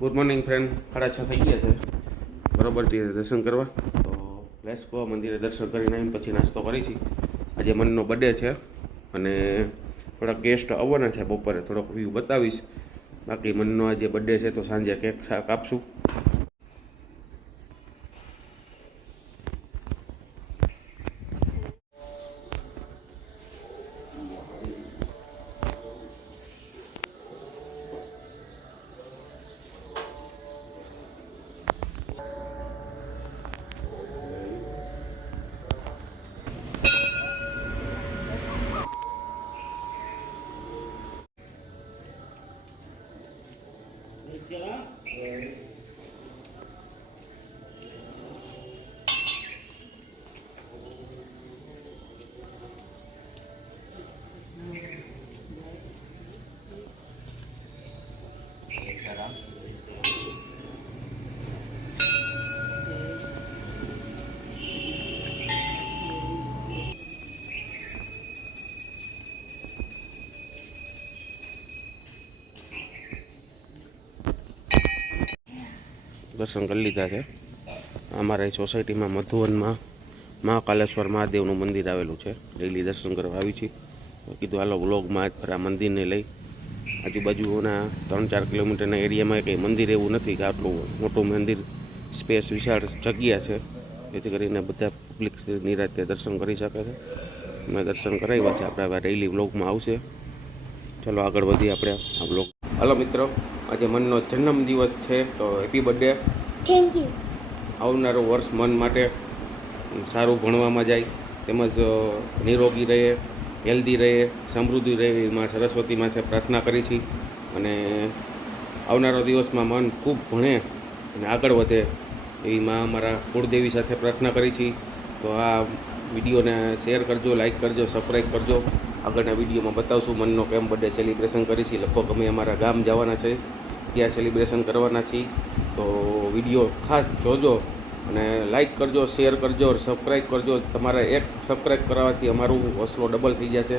Good morning friend, 6:30 થઈ ગયા છે. બરોબર છે દર્શન કરવા. તો લેટ્સ ગો. મંદિરે દર્શન કરીને આવીને પછી નાસ્તો કરીશી. આજે મનનો બર્થડે છે અને થોડાક ગેસ્ટ આવવાના છે. બપોરે થોડોક વ્યૂ બતાવીશ. બાકી મનનો આજે બર્થડે છે તો સાંજે કેક કાપશું. દર્શન કરી લીધા છે. અમારા સોસાયટીમાં મધુવનમાં મહાકાલેશ્વર મહાદેવનું મંદિર આવેલું છે. ડેઈલી દર્શન કરવા આવી છીએ. કીધું હાલો વ્લોગમાં આજ ફરા મંદિરને લઈ. આજુબાજુના 3-4 કિલોમીટરના એરિયામાં કંઈ મંદિર એવું નથી કે આટલું મોટું મંદિર, સ્પેસ, વિશાળ જગ્યા છે. જેથી કરીને બધા પબ્લિક નિરાતે દર્શન કરી શકે છે. મેં દર્શન કરાવ્યા છે. આપણે હવે ડેઈલી વ્લોગમાં આવશે. ચલો આગળ વધીએ આપણે આ વ્લોગ. હાલો મિત્રો, આજે મનનો જન્મદિવસ છે તો હેપી બર્થડે. Thank you. આવનારું વર્ષ મન માટે સારું ભણવામાં જાય, તેમજ નિરોગી રહે, હેલ્ધી રહે, સમૃદ્ધિ રહે એવી માં સરસ્વતી માસે પ્રાર્થના કરી છે. અને આવનારો દિવસમાં મન ખૂબ ભણે અને આગળ વધે એવી માં અમારા કુળદેવી સાથે પ્રાર્થના કરી છે. તો આ વિડીયોને શેર કરજો, લાઈક કરજો, સબસ્ક્રાઈબ કરજો. આગળના વિડીયોમાં બતાવશું મનનો કેમ બર્થડે સેલિબ્રેશન કરી છે. લગભગ અમે અમારા ગામ જવાના છે, ત્યાં સેલિબ્રેશન કરવાના છીએ. તો વિડીયો ખાસ જોજો અને લાઈક કરજો, શેર કરજો, સબસ્ક્રાઈબ કરજો. તમારે એક સબસ્ક્રાઈબ કરવાથી અમારું હોસલો ડબલ થઈ જશે.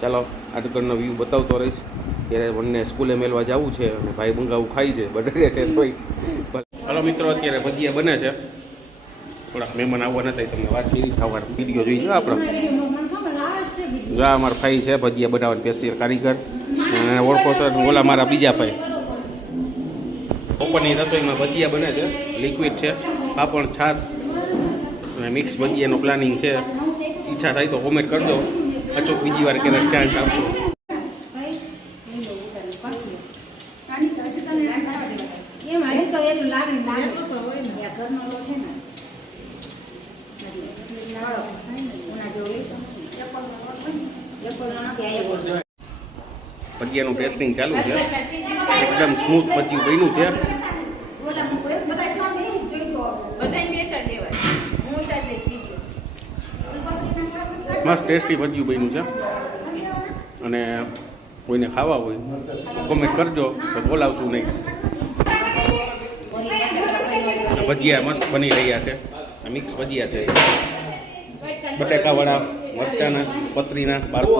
ચાલો આગળનો વ્યૂ બતાવતો રહીશ. ત્યારે મને સ્કૂલે મેળવા જવું છે અને ભાઈ બંગાવું ખાઈ છે, બર્થડે છે તોય. હાલો મિત્રો, અત્યારે ભજીયા બને છે. થોડાક મહેમાન આવવાના હતા, તમને વાત કરી ખાવાનો વિડીયો જોઈ જો આપણે. જા અમારા ભાઈ છે ભજીયા બનાવવાના સ્પેશિયલ કારીગર, અને ઓળખો છો ઓલા મારા બીજા ભાઈ. બપોરની રસોઈમાં ભજીયા બને છે, લિક્વિડ છે, પાપડ, છાશ અને મિક્સ ભજીયાનો પ્લાનિંગ છે. ઈચ્છા થાય તો કોમેન્ટ કરજો. અચૂક બીજી વાર ક્યારેક ચાન્સ આપશો. ભજીયાનું ટેસ્ટિંગ ચાલુ છે. એકદમ સ્મૂથ ભજીયું બન્યું છે. મસ્ત ટેસ્ટી ભજીયું બન્યું છે. અને કોઈને ખાવા હોય તો કોમેન્ટ કરજો તો બોલાવશું નહીં. ભજીયા મસ્ત બની રહ્યા છે. મિક્સ ભજીયા છે, બટેકાવાળા, મરચાના, પતરીના, બાળકો.